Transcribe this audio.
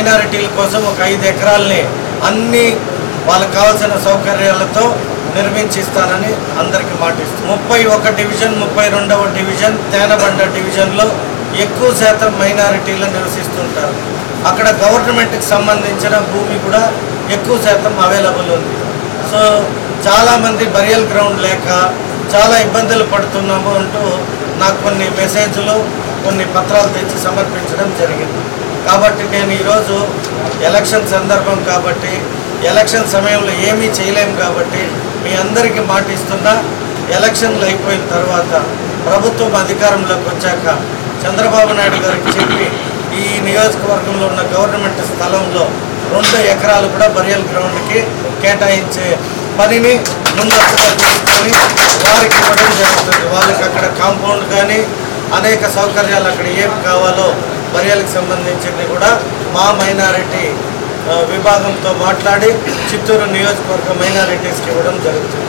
మైనారిటీల కోసం ఒక 5 ఎకరాలని అన్ని వాళ్ళకి కావాల్సిన సౌకర్యాలతో నిర్మించిస్తానని అందరికీ మాటిస్తాను. 31 డివిజన్ 32వ డివిజన్ తేనబండ డివిజన్లో ఎక్కువ శాతం మైనారిటీలు నివసిస్తుంటారు. అక్కడ గవర్నమెంట్కి సంబంధించిన భూమి కూడా ఎక్కువ శాతం అవైలబుల్ ఉంది. సో చాలామంది బరియల్ గ్రౌండ్ లేక చాలా ఇబ్బందులు పడుతున్నాము అంటూ నాకు కొన్ని మెసేజ్లు కొన్ని పత్రాలు తెచ్చి సమర్పించడం జరిగింది. కాబట్టి నేను ఈరోజు ఎలక్షన్ సందర్భం కాబట్టి ఎలక్షన్ సమయంలో ఏమీ చేయలేము కాబట్టి మీ అందరికీ మాటిస్తున్నా, ఎలక్షన్లు అయిపోయిన తర్వాత ప్రభుత్వం అధికారంలోకి వచ్చాక చంద్రబాబు నాయుడు గారికి చెప్పి ఈ నియోజకవర్గంలో ఉన్న గవర్నమెంట్ స్థలంలో 2 ఎకరాలు కూడా బరియల్ గ్రౌండ్కి కేటాయించే పనిని ముందస్తుగా తీసుకొని వారికి ఇవ్వడం జరుగుతుంది. వాళ్ళకి అక్కడ కాంపౌండ్ కానీ అనేక సౌకర్యాలు అక్కడ ఏం కావాలో బరియల్కి సంబంధించింది కూడా మా మైనారిటీ విభాగంతో మాట్లాడి చిత్తూరు నియోజకవర్గ మైనారిటీస్కి ఇవ్వడం జరుగుతుంది.